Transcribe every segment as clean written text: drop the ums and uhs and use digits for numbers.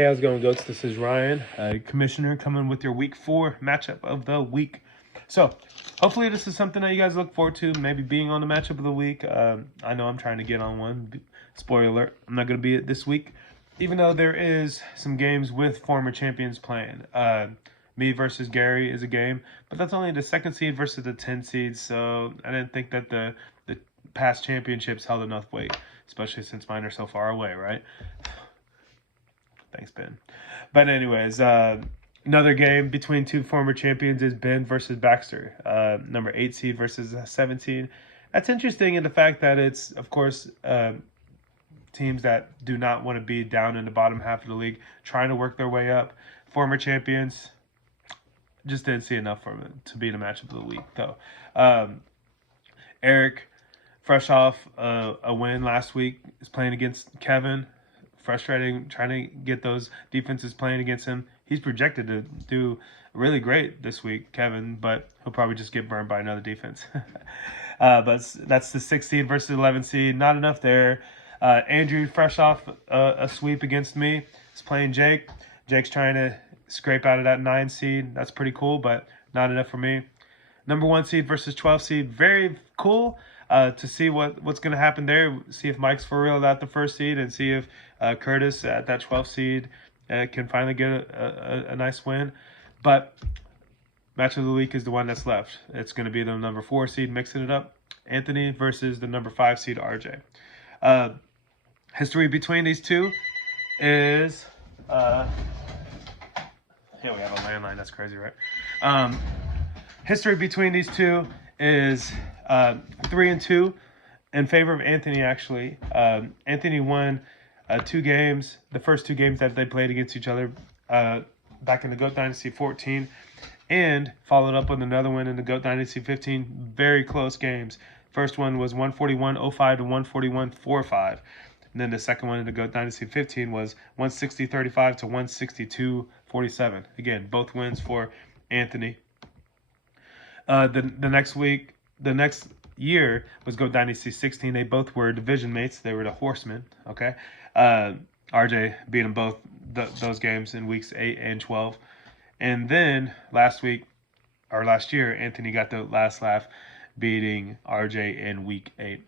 Hey, how's it going, Goats? This is Ryan, Commissioner, coming with your Week 4 matchup of the week. So, hopefully this is something that you guys look forward to, maybe being on the matchup of the week. I know I'm trying to get on one. Spoiler alert, I'm not going to be it this week, even though there is some games with former champions playing. Me versus Gary is a game, but that's only the 2nd seed versus the 10 seed, so I didn't think that the past championships held enough weight, especially since mine are so far away, right? Thanks, Ben. But anyways, another game between two former champions is Ben versus Baxter, number 8 seed versus 17. That's interesting in the fact that it's, of course, teams that do not want to be down in the bottom half of the league, trying to work their way up. Former champions, just didn't see enough from it to be the matchup of the week, though. Eric, fresh off a win last week, is playing against Kevin. Frustrating, trying to get those defenses playing against him. He's projected to do really great this week, Kevin, but he'll probably just get burned by another defense. But that's the 6 seed versus 11 seed. Not enough there. Andrew, fresh off a sweep against me, is playing Jake. Jake's trying to scrape out of that 9 seed. That's pretty cool, but not enough for me. Number 1 seed versus 12 seed. Very cool to see what's going to happen there. See if Mike's for real at the 1st seed, and see if Curtis at that 12th seed can finally get a nice win. But match of the week is the one that's left. It's going to be the number 4 seed mixing it up. Anthony versus the number 5 seed RJ. History between these two is... here we have a landline. That's crazy, right? History between these two is 3-2 in favor of Anthony, actually. Anthony won 2 games, the first 2 games that they played against each other back in the GOAT Dynasty 14, and followed up with another one in the GOAT Dynasty 15. Very close games. First one was 141.05 to 141.45. And then the second one in the GOAT Dynasty 15 was 160.35 to 162.47. Again, both wins for Anthony. The next year was GOAT Dynasty 16. They both were division mates. They were the Horsemen. Okay, RJ beat them both those games in weeks 8 and 12. And then last year, Anthony got the last laugh, beating RJ in week 8.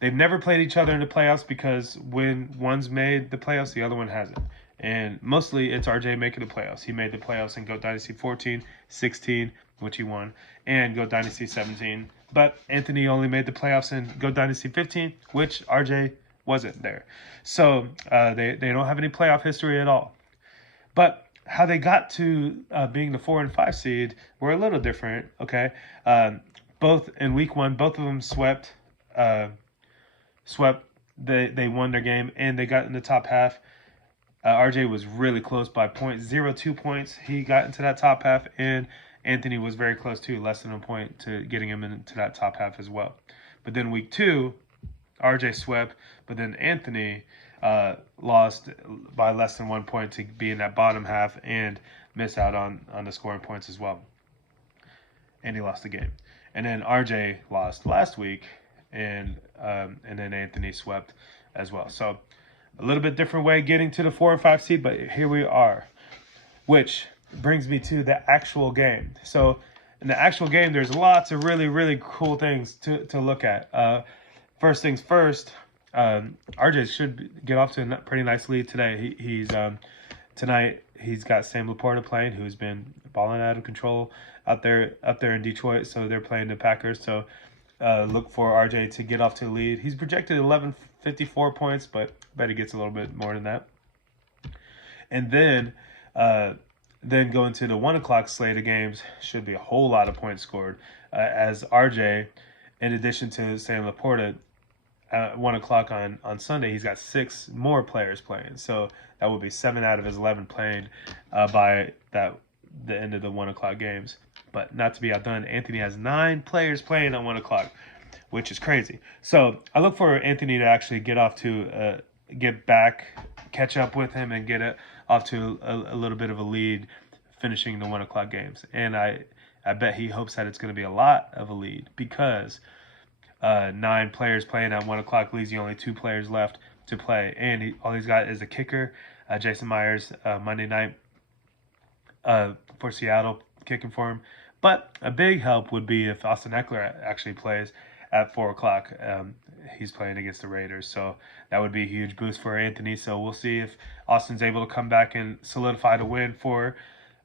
They've never played each other in the playoffs because when one's made the playoffs, the other one hasn't. And mostly it's RJ making the playoffs. He made the playoffs in GOAT Dynasty 14, 16, which he won, and GOAT Dynasty 17. But Anthony only made the playoffs in GOAT Dynasty 15, which RJ wasn't there. So they don't have any playoff history at all. But how they got to being the 4 and 5 seed were a little different, okay? Both in week 1, both of them swept. They won their game, and they got in the top half. RJ was really close by 0.02 points. He got into that top half, and Anthony was very close too, less than a point to getting him into that top half as well. But then week 2, RJ swept, but then Anthony lost by less than 1 point to be in that bottom half and miss out on the scoring points as well. And he lost the game. And then RJ lost last week, and then Anthony swept as well. So a little bit different way getting to the 4 and 5 seed, but here we are, which brings me to the actual game. So in the actual game, there's lots of really, really cool things to look at. First things first, RJ should get off to a pretty nice lead today. Tonight he's got Sam Laporta playing, who's been balling out of control up there in Detroit. So they're playing the Packers. So look for RJ to get off to the lead. He's projected 1154 points, but I bet he gets a little bit more than that. And then going to the 1 o'clock slate of games, should be a whole lot of points scored. As RJ, in addition to Sam Laporta, 1 o'clock on Sunday, he's got 6 more players playing. So that would be 7 out of his 11 playing by the end of the 1 o'clock games. But not to be outdone, Anthony has 9 players playing on 1 o'clock, which is crazy. So I look for Anthony to actually get back, catch up with him, and get it off to a little bit of a lead, finishing the 1 o'clock games. And I bet he hopes that it's going to be a lot of a lead, because 9 players playing at 1 o'clock leaves you only 2 players left to play, and all he's got is a kicker, Jason Myers Monday night for Seattle, kicking for him. But a big help would be if Austin Eckler actually plays at 4 o'clock. He's playing against the Raiders, so that would be a huge boost for Anthony. So we'll see if Austin's able to come back and solidify the win for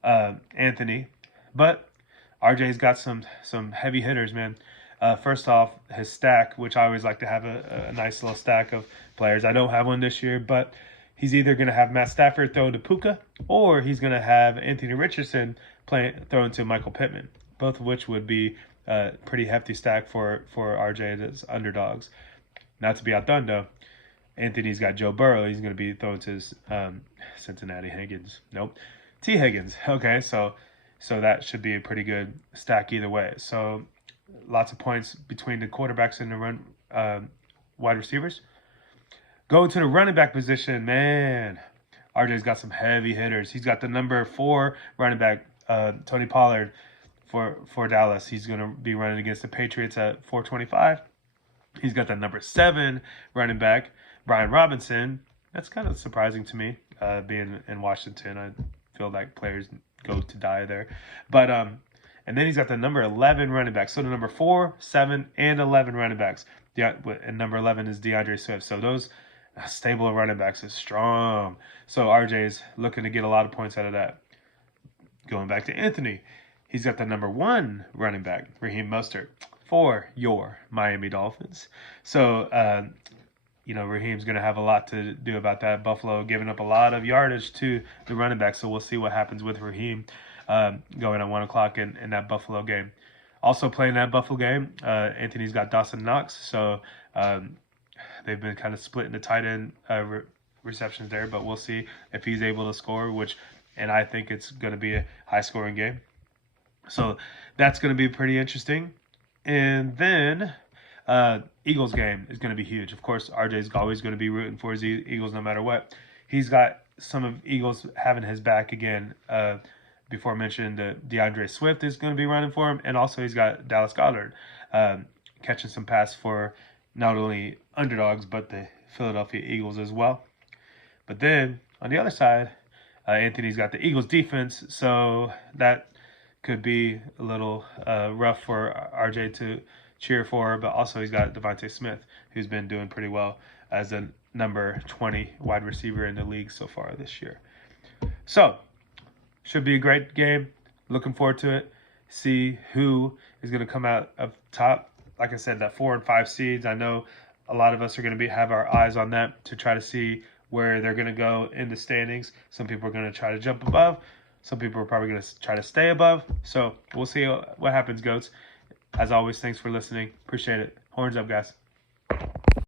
Anthony. But RJ's got some heavy hitters, man. First off, his stack, which I always like to have a nice little stack of players. I don't have one this year, but he's either going to have Matt Stafford throwing to Puka, or he's going to have Anthony Richardson throwing to Michael Pittman, both of which would be a pretty hefty stack for RJ as underdogs. Not to be outdone, though, Anthony's got Joe Burrow. He's going to be throwing to his Cincinnati Higgins. Nope. T. Higgins. Okay, so that should be a pretty good stack either way. So lots of points between the quarterbacks and the wide receivers. Going to the running back position, man, RJ's got some heavy hitters. He's got the number 4 running back, Tony Pollard, for Dallas. He's going to be running against the Patriots at 425. He's got the number 7 running back, Brian Robinson. That's kind of surprising to me, being in Washington. I feel like players go to die there. But and then he's got the number 11 running back. So the number 4, 7, and 11 running backs. And number 11 is DeAndre Swift. So those stable of running backs is strong. So RJ's looking to get a lot of points out of that. Going back to Anthony, he's got the number 1 running back, Raheem Mostert, for your Miami Dolphins. So, Raheem's going to have a lot to do about that. Buffalo giving up a lot of yardage to the running back. So we'll see what happens with Raheem going at 1 o'clock in that Buffalo game. Also playing that Buffalo game, Anthony's got Dawson Knox. So they've been kind of splitting the tight end receptions there, but we'll see if he's able to score, and I think it's going to be a high-scoring game. So that's going to be pretty interesting. And then Eagles game is going to be huge. Of course, RJ's always going to be rooting for his Eagles no matter what. He's got some of Eagles having his back again. Before I mentioned DeAndre Swift is going to be running for him, and also he's got Dallas Goedert catching some pass for not only underdogs but the Philadelphia Eagles as well. But then on the other side, Anthony's got the Eagles defense, so that could be a little rough for RJ to cheer for, but also he's got Devontae Smith, who's been doing pretty well as a number 20 wide receiver in the league so far this year. So, should be a great game. Looking forward to it. See who is going to come out up top. Like I said, that 4 and 5 seeds, I know a lot of us are going to have our eyes on that to try to see where they're going to go in the standings. Some people are going to try to jump above. Some people are probably going to try to stay above. So we'll see what happens, GOATs. As always, thanks for listening. Appreciate it. Horns up, guys.